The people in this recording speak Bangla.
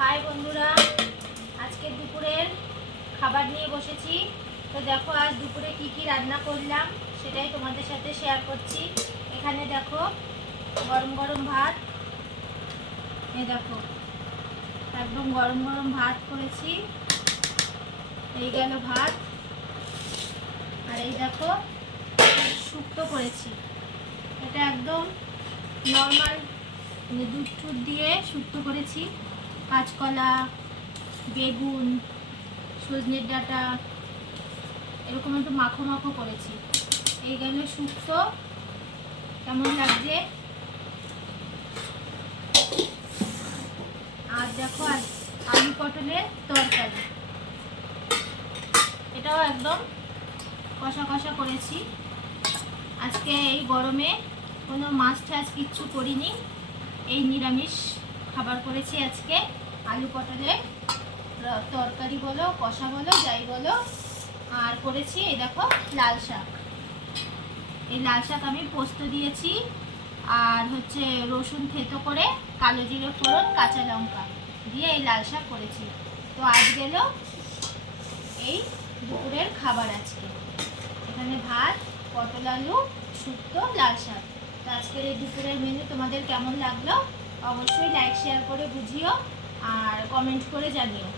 হাই বন্ধুরা, আজকে দুপুরের খাবার নিয়ে বসেছি। তো দেখো, আজ দুপুরে কি কি রান্না করলাম সেটাই তোমাদের সাথে শেয়ার করছি। এখানে দেখো, গরম গরম ভাত। এই দেখো, একদম গরম গরম ভাত করেছি। এই গেল ভাত। আর এই দেখো, শুক্তো করেছি। এটা একদম নর্মাল দুধ টুধ দিয়ে শুক্তো করেছি। কাঁচকলা, বেগুন, সজনের ডাঁটা, এরকম একটু মাখো মাখো করেছি। এই গেল শুক্তো, কেমন লাগছে? আর দেখো আজ আলু পটলের তরকারি। এটাও একদম কষা কষা করেছি। আজকে এই গরমে কোনো মাছ টাছ কিচ্ছু করিনি। এই নিরামিষ। খাবার করেছি আজকে। আলু পটলের তরকারি বলো, কষা বলো, যাই বলো। আর করেছি, এই দেখো, লাল শাক। এই লাল শাক আমি পোস্ত দিয়েছি। আর হচ্ছে রসুন থেতো করে কালো জিরে ফোড়ন, কাঁচা লঙ্কা দিয়ে এই লাল শাক করেছি। তো আজ গেল এই দুপুরের খাবার আজকে। এখানে ভাত, পটল আলু, শুক্তো, লাল শাক। তো আজকের এই দুপুরের মেনু তোমাদের কেমন লাগল? অবশ্যই লাইক শেয়ার করে বুঝিও আর কমেন্ট করে জানিও।